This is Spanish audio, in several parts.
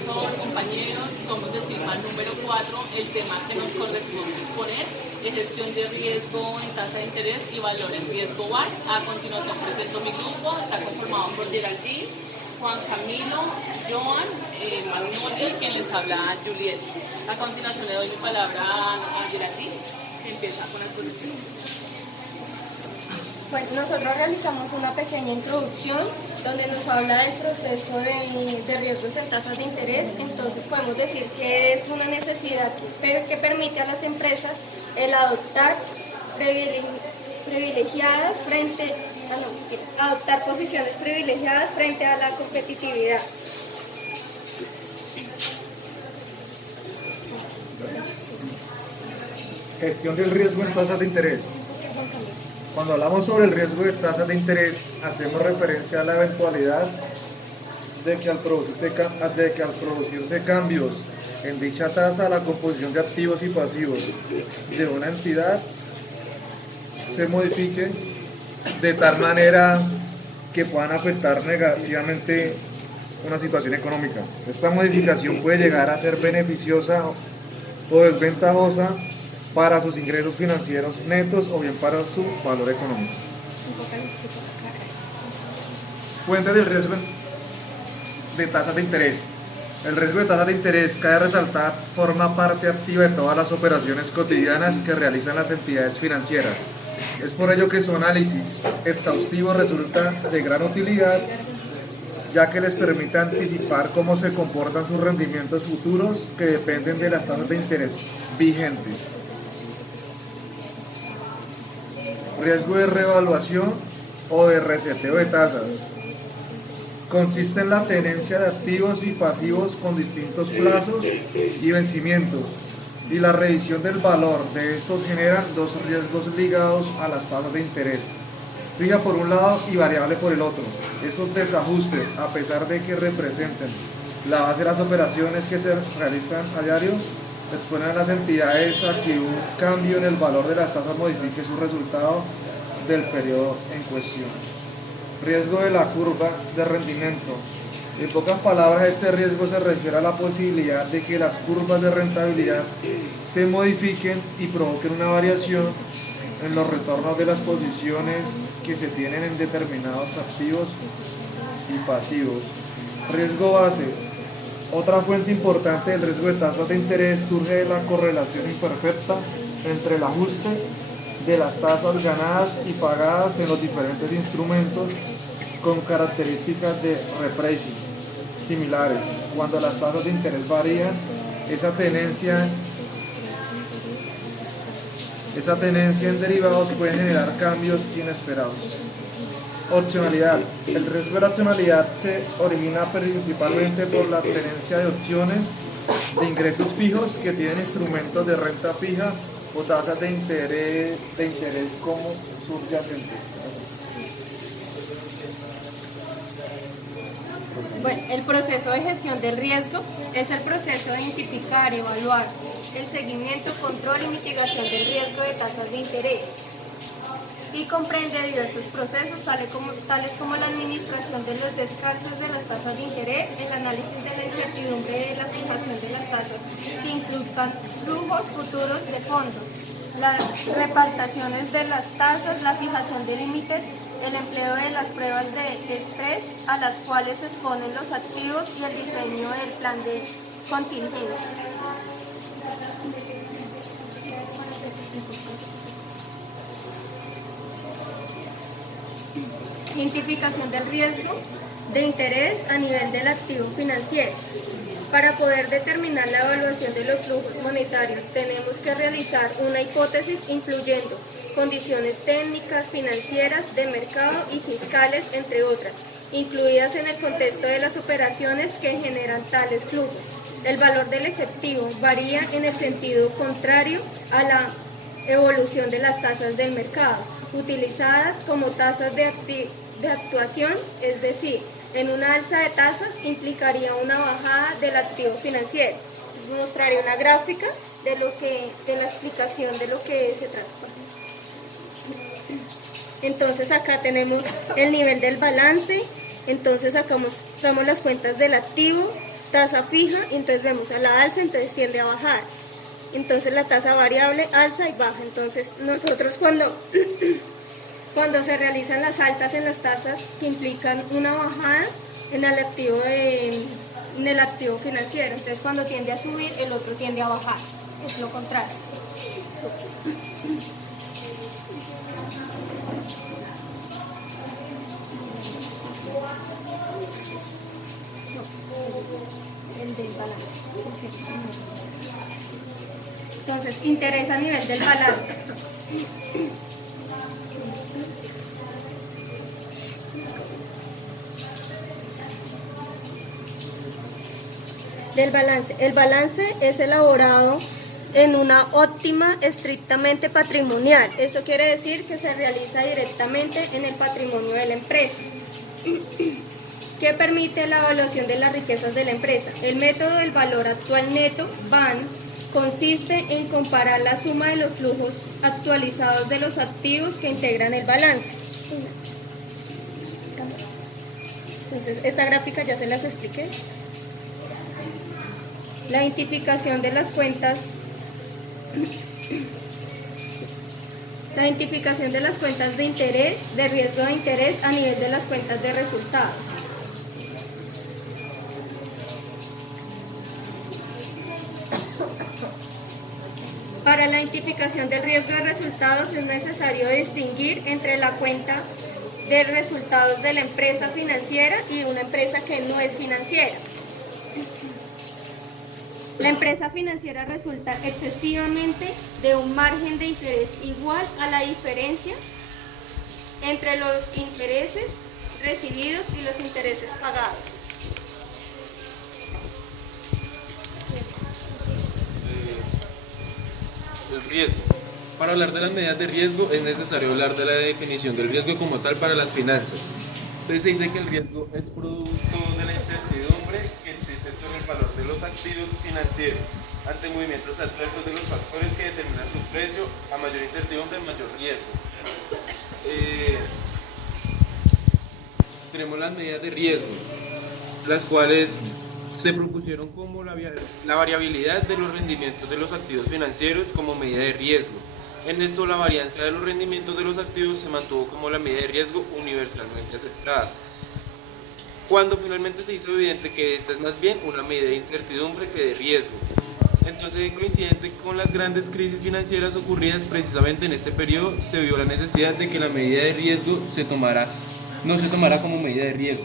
profesor, compañeros. Somos de CIRMA número 4. El tema que nos corresponde exponer es gestión de riesgo en tasa de interés y valor en riesgo VAR. A continuación presento mi grupo. Está conformado por Geraldine, Juan Camilo, Joan, Magnoli, quien les habla, Juliet. A continuación le doy mi palabra a Geraldine, que empieza con la exposición. Bueno, nosotros realizamos una pequeña introducción donde nos habla del proceso de riesgos en tasas de interés. Entonces podemos decir que es una necesidad que permite a las empresas el adoptar adoptar posiciones privilegiadas frente a la competitividad. Gestión del riesgo en tasas de interés. Cuando hablamos sobre el riesgo de tasas de interés, hacemos referencia a la eventualidad de que al producirse cambios en dicha tasa, la composición de activos y pasivos de una entidad se modifique de tal manera que puedan afectar negativamente una situación económica. Esta modificación puede llegar a ser beneficiosa o desventajosa para sus ingresos financieros netos o bien para su valor económico. Fuentes del riesgo de tasas de interés. El riesgo de tasas de interés, cabe resaltar, forma parte activa de todas las operaciones cotidianas que realizan las entidades financieras. Es por ello que su análisis exhaustivo resulta de gran utilidad, ya que les permite anticipar cómo se comportan sus rendimientos futuros que dependen de las tasas de interés vigentes. Riesgo de revaluación o de reseteo de tasas. Consiste en la tenencia de activos y pasivos con distintos plazos y vencimientos, y la revisión del valor de estos generan dos riesgos ligados a las tasas de interés, fija por un lado y variable por el otro. Esos desajustes, a pesar de que representen la base de las operaciones que se realizan a diario, exponen a las entidades a que un cambio en el valor de las tasas modifique su resultado del periodo en cuestión. Riesgo de la curva de rendimiento. En pocas palabras, este riesgo se refiere a la posibilidad de que las curvas de rentabilidad se modifiquen y provoquen una variación en los retornos de las posiciones que se tienen en determinados activos y pasivos. Riesgo base. Otra fuente importante del riesgo de tasas de interés surge de la correlación imperfecta entre el ajuste de las tasas ganadas y pagadas en los diferentes instrumentos con características de repricing similares. Cuando las tasas de interés varían, esa tendencia en derivados puede generar cambios inesperados. Opcionalidad. El riesgo de la opcionalidad se origina principalmente por la tenencia de opciones de ingresos fijos que tienen instrumentos de renta fija o tasas de interés como subyacentes. Bueno, el proceso de gestión del riesgo es el proceso de identificar, evaluar el seguimiento, control y mitigación del riesgo de tasas de interés, y comprende diversos procesos tales como la administración de los descansos de las tasas de interés, el análisis de la incertidumbre de la fijación de las tasas que incluyan flujos futuros de fondos, las repartaciones de las tasas, la fijación de límites, el empleo de las pruebas de estrés a las cuales se exponen los activos y el diseño del plan de contingencias. Identificación del riesgo de interés a nivel del activo financiero. Para poder determinar la evaluación de los flujos monetarios, tenemos que realizar una hipótesis incluyendo condiciones técnicas, financieras, de mercado y fiscales, entre otras, incluidas en el contexto de las operaciones que generan tales flujos. El valor del efectivo varía en el sentido contrario a la evolución de las tasas del mercado, utilizadas como tasas de actuación, es decir, en una alza de tasas implicaría una bajada del activo financiero. Les mostraré una gráfica de la explicación de lo que se trata. Entonces acá tenemos el nivel del balance, entonces acá mostramos las cuentas del activo, tasa fija, y entonces vemos a la alza, entonces tiende a bajar. Entonces la tasa variable alza y baja. Entonces nosotros cuando se realizan las altas en las tasas que implican una bajada en el activo financiero, entonces cuando tiende a subir, el otro tiende a bajar, es lo contrario. El del balance. Entonces, interés a nivel del balance. Del balance. El balance es elaborado en una óptima estrictamente patrimonial. Eso quiere decir que se realiza directamente en el patrimonio de la empresa, que permite la evaluación de las riquezas de la empresa. El método del valor actual neto, VAN, consiste en comparar la suma de los flujos actualizados de los activos que integran el balance. Entonces, esta gráfica ya se las expliqué. La identificación de las cuentas. La identificación de las cuentas de interés, de riesgo de interés a nivel de las cuentas de resultados. Para la identificación del riesgo de resultados es necesario distinguir entre la cuenta de resultados de la empresa financiera y una empresa que no es financiera. La empresa financiera resulta excesivamente de un margen de interés igual a la diferencia entre los intereses recibidos y los intereses pagados. El riesgo. Para hablar de las medidas de riesgo es necesario hablar de la definición del riesgo como tal para las finanzas. Entonces se dice que el riesgo es producto de la incertidumbre que existe sobre el valor de los activos financieros ante movimientos adversos de los factores que determinan su precio. A mayor incertidumbre, mayor riesgo. Tenemos las medidas de riesgo, las cuales se propusieron como la variabilidad de los rendimientos de los activos financieros como medida de riesgo. En esto, la varianza de los rendimientos de los activos se mantuvo como la medida de riesgo universalmente aceptada, cuando finalmente se hizo evidente que esta es más bien una medida de incertidumbre que de riesgo. Entonces, coincidente con las grandes crisis financieras ocurridas precisamente en este periodo, se vio la necesidad de que la medida de riesgo no se tomara como medida de riesgo.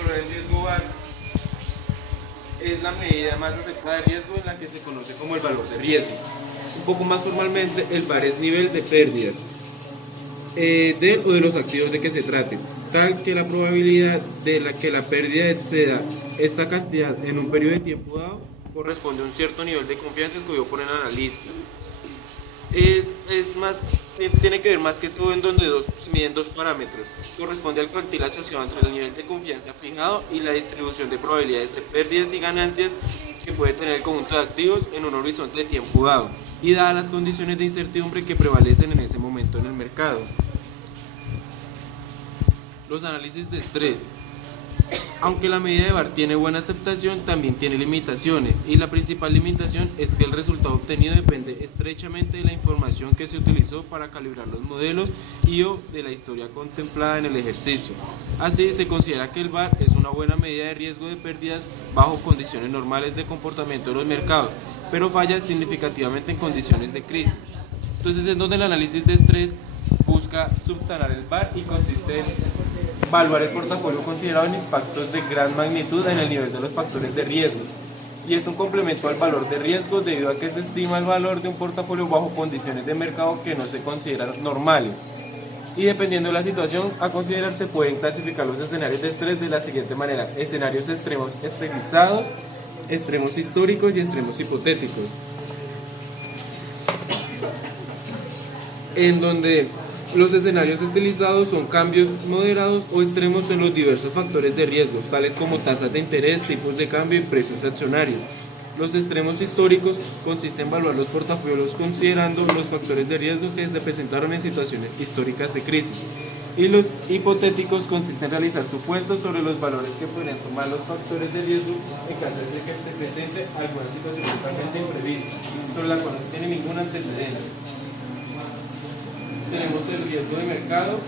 El riesgo VAR es la medida más aceptada de riesgo en la que se conoce como el valor de riesgo. Un poco más formalmente, el VAR es nivel de pérdidas de o de los activos de que se trate, tal que la probabilidad de que la pérdida exceda esta cantidad en un periodo de tiempo dado corresponde a un cierto nivel de confianza escogido por el analista. Tiene que ver más que todo en donde miden dos parámetros. Corresponde al cuantil asociado entre el nivel de confianza fijado y la distribución de probabilidades de pérdidas y ganancias que puede tener el conjunto de activos en un horizonte de tiempo dado y dadas las condiciones de incertidumbre que prevalecen en ese momento en el mercado. Los análisis de estrés. Aunque la medida de VAR tiene buena aceptación, también tiene limitaciones, y la principal limitación es que el resultado obtenido depende estrechamente de la información que se utilizó para calibrar los modelos y o de la historia contemplada en el ejercicio. Así, se considera que el VAR es una buena medida de riesgo de pérdidas bajo condiciones normales de comportamiento de los mercados, pero falla significativamente en condiciones de crisis. Entonces, es donde el análisis de estrés busca subsanar el VAR y consiste en evaluar el portafolio considerado en impactos de gran magnitud en el nivel de los factores de riesgo, y es un complemento al valor de riesgo debido a que se estima el valor de un portafolio bajo condiciones de mercado que no se consideran normales, y dependiendo de la situación a considerar se pueden clasificar los escenarios de estrés de la siguiente manera: escenarios extremos estilizados, extremos históricos y extremos hipotéticos, en donde los escenarios estilizados son cambios moderados o extremos en los diversos factores de riesgos, tales como tasas de interés, tipos de cambio y precios accionarios. Los extremos históricos consisten en evaluar los portafolios considerando los factores de riesgos que se presentaron en situaciones históricas de crisis. Y los hipotéticos consisten en realizar supuestos sobre los valores que podrían tomar los factores de riesgo en caso de que se presente alguna situación totalmente imprevista, sobre la cual no se tiene ningún antecedente. Tenemos el riesgo de mercado,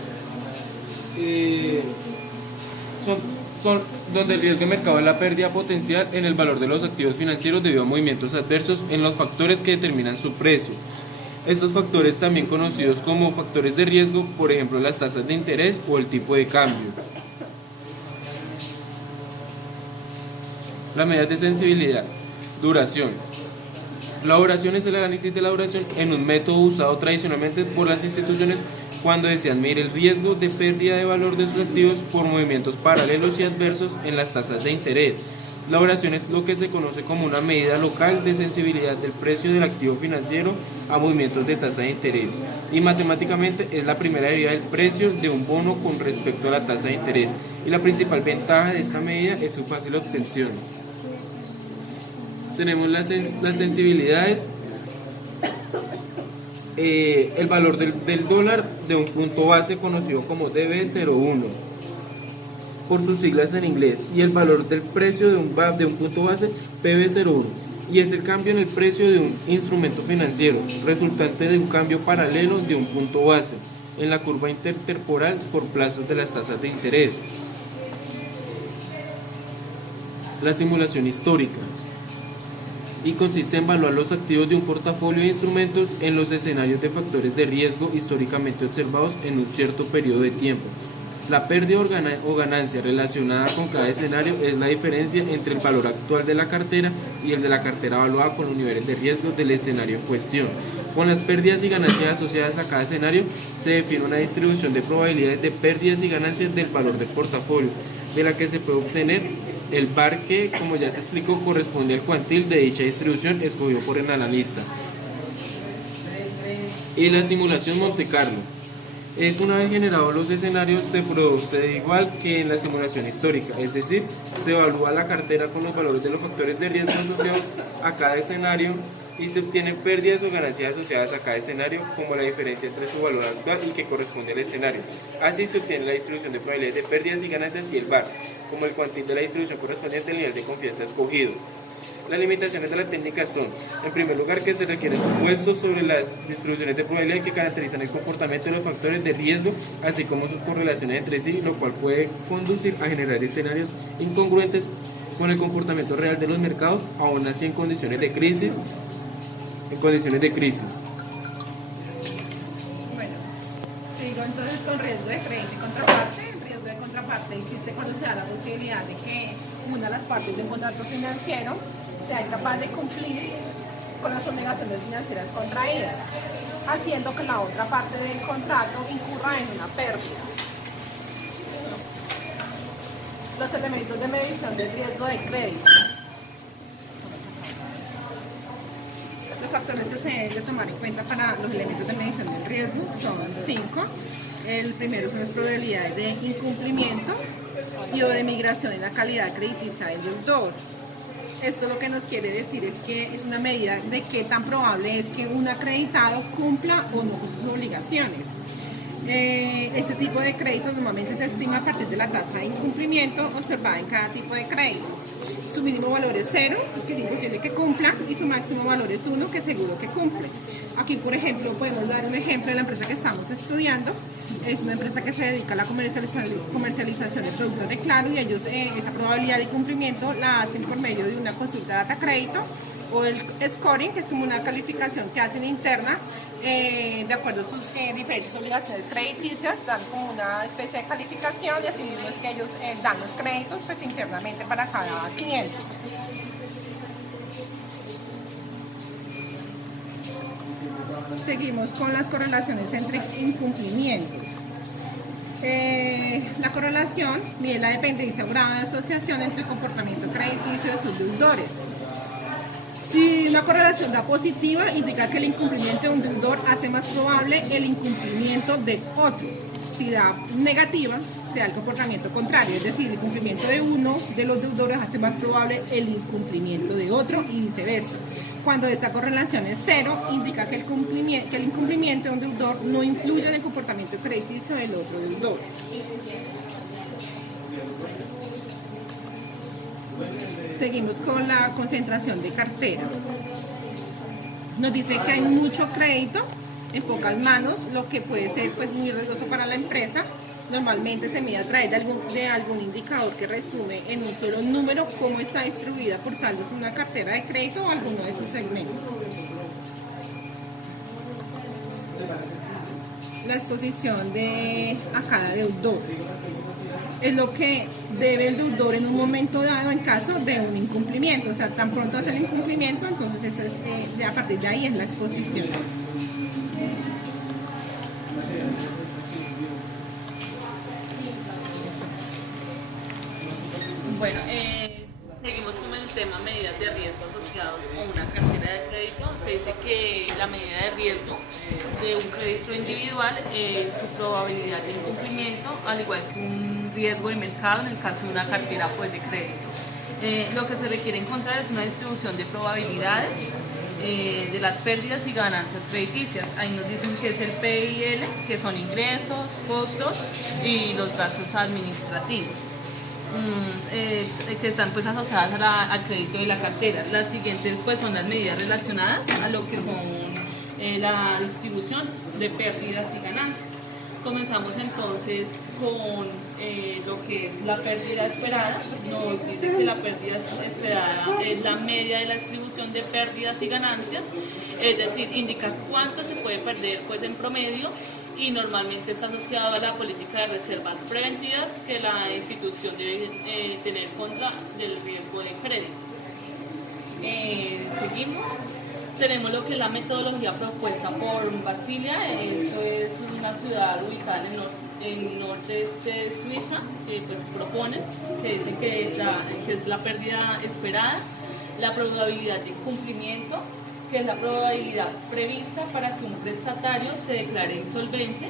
donde el riesgo de mercado es la pérdida potencial en el valor de los activos financieros debido a movimientos adversos en los factores que determinan su precio. Estos factores, también conocidos como factores de riesgo, por ejemplo las tasas de interés o el tipo de cambio. Las medidas de sensibilidad. Duración. La duración es el análisis de la duración en un método usado tradicionalmente por las instituciones cuando desean medir el riesgo de pérdida de valor de sus activos por movimientos paralelos y adversos en las tasas de interés. La duración es lo que se conoce como una medida local de sensibilidad del precio del activo financiero a movimientos de tasa de interés, y matemáticamente es la primera derivada del precio de un bono con respecto a la tasa de interés, y la principal ventaja de esta medida es su fácil obtención. Tenemos las sensibilidades. El valor del dólar de un punto base conocido como DB01 por sus siglas en inglés, y el valor del precio de un punto base PB01, y es el cambio en el precio de un instrumento financiero resultante de un cambio paralelo de un punto base en la curva intertemporal por plazos de las tasas de interés. La simulación histórica, y consiste en evaluar los activos de un portafolio de instrumentos en los escenarios de factores de riesgo históricamente observados en un cierto periodo de tiempo. La pérdida o ganancia relacionada con cada escenario es la diferencia entre el valor actual de la cartera y el de la cartera evaluada con los niveles de riesgo del escenario en cuestión. Con las pérdidas y ganancias asociadas a cada escenario se define una distribución de probabilidades de pérdidas y ganancias del valor del portafolio, de la que se puede obtener el VaR que, como ya se explicó, corresponde al cuantil de dicha distribución escogido por el analista. Y la simulación Monte Carlo. Una vez generados los escenarios, se procede igual que en la simulación histórica, es decir, se evalúa la cartera con los valores de los factores de riesgo asociados a cada escenario y se obtienen pérdidas o ganancias asociadas a cada escenario, como la diferencia entre su valor actual y que corresponde al escenario. Así se obtiene la distribución de probabilidades de pérdidas y ganancias y el VaR, como el cuantil de la distribución correspondiente al nivel de confianza escogido. Las limitaciones de la técnica son, en primer lugar, que se requieren supuestos sobre las distribuciones de probabilidad que caracterizan el comportamiento de los factores de riesgo, así como sus correlaciones entre sí, lo cual puede conducir a generar escenarios incongruentes con el comportamiento real de los mercados, aún así en condiciones de crisis. Bueno, sigo entonces con riesgo de crédito y contraparte. El riesgo de contraparte existe cuando se da la posibilidad de que una de las partes de un contrato financiero sea incapaz de cumplir con las obligaciones financieras contraídas, haciendo que la otra parte del contrato incurra en una pérdida. Los elementos de medición del riesgo de crédito. Los factores que se deben de tomar en cuenta para los elementos de medición del riesgo son 5. El primero son las probabilidades de incumplimiento y o de migración en la calidad crediticia del deudor. Esto lo que nos quiere decir es que es una medida de qué tan probable es que un acreditado cumpla o no con sus obligaciones. Este tipo de crédito normalmente se estima a partir de la tasa de incumplimiento observada en cada tipo de crédito. Su mínimo valor es 0, que es imposible que cumpla, y su máximo valor es 1, que seguro que cumple. Aquí, por ejemplo, podemos dar un ejemplo de la empresa que estamos estudiando. Es una empresa que se dedica a la comercialización de productos de Claro, y ellos esa probabilidad de cumplimiento la hacen por medio de una consulta data crédito o el scoring, que es como una calificación que hacen interna de acuerdo a sus diferentes obligaciones crediticias, dan como una especie de calificación, y así mismo es que ellos dan los créditos pues internamente para cada cliente. Seguimos con las correlaciones entre incumplimientos. La correlación mide la dependencia o grado de asociación entre el comportamiento crediticio de sus deudores. Si una correlación da positiva, indica que el incumplimiento de un deudor hace más probable el incumplimiento de otro. Si da negativa, se da el comportamiento contrario, es decir, el cumplimiento de uno de los deudores hace más probable el incumplimiento de otro y viceversa. Cuando esta correlación es cero, indica que el incumplimiento de un deudor no influye en el comportamiento crediticio del otro deudor. Seguimos con la concentración de cartera. Nos dice que hay mucho crédito en pocas manos, lo que puede ser pues muy riesgoso para la empresa. Normalmente se mide a través de algún indicador que resume en un solo número cómo está distribuida por saldos una cartera de crédito o alguno de sus segmentos. La exposición a cada deudor es lo que debe el deudor en un momento dado en caso de un incumplimiento. O sea, tan pronto hace el incumplimiento, entonces a partir de ahí es la exposición. Bueno, seguimos con el tema medidas de riesgo asociados a una cartera de crédito. Se dice que la medida de riesgo de un crédito individual es su probabilidad de incumplimiento, al igual que un riesgo de mercado en el caso de una cartera pues, de crédito. Lo que se requiere encontrar es una distribución de probabilidades de las pérdidas y ganancias crediticias. Ahí nos dicen que es el P&L, que son ingresos, costos y los gastos administrativos. Que están pues asociadas al crédito de la cartera. Las siguientes pues son las medidas relacionadas a lo que son la distribución de pérdidas y ganancias. Comenzamos entonces con lo que es la pérdida esperada. Nos dice que la pérdida esperada es la media de la distribución de pérdidas y ganancias, es decir, indica cuánto se puede perder pues en promedio, y normalmente está asociado a la política de reservas preventivas que la institución debe tener contra del riesgo de crédito. Seguimos. Tenemos lo que es la metodología propuesta por Basilea. Esto es una ciudad ubicada en el norte-este de Suiza, que pues proponen, que dicen que es la pérdida esperada, la probabilidad de cumplimiento, que es la probabilidad prevista para que un prestatario se declare insolvente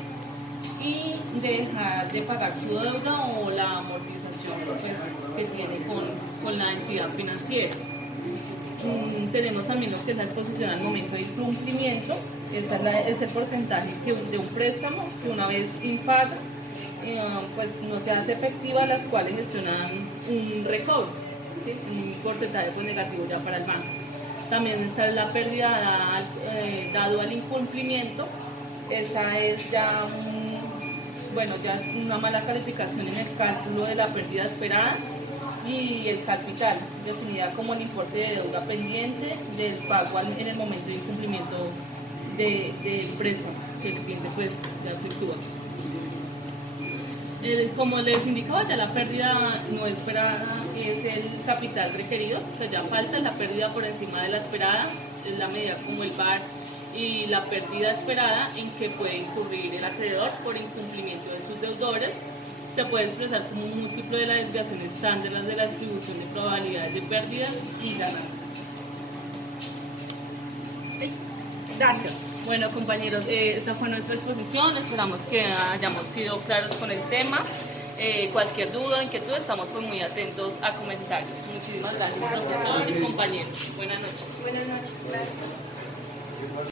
y dejar de pagar su deuda o la amortización pues, que tiene con la entidad financiera. Tenemos también lo que es la exposición al momento de incumplimiento. Es el porcentaje de un préstamo que una vez impaga pues no se hace efectiva, las cuales gestionan un recobro, ¿sí? Un porcentaje pues, negativo ya para el banco. También está la pérdida dado al incumplimiento. Esa es ya es una mala calificación en el cálculo de la pérdida esperada, y el capital, definida como el importe de deuda pendiente del pago en el momento de incumplimiento del préstamo que el cliente pues ya efectúa. Como les indicaba, ya la pérdida no esperada es el capital requerido, o sea, ya falta la pérdida por encima de la esperada, es la medida como el VaR, y la pérdida esperada en que puede incurrir el acreedor por incumplimiento de sus deudores. Se puede expresar como un múltiplo de la desviación estándar de la distribución de probabilidades de pérdidas y ganancias. Gracias. Bueno, compañeros, esa fue nuestra exposición. Esperamos que hayamos sido claros con el tema. Cualquier duda, inquietud, estamos pues muy atentos a comentarios. Muchísimas gracias, profesor y compañeros. Buenas noches. Buenas noches, gracias.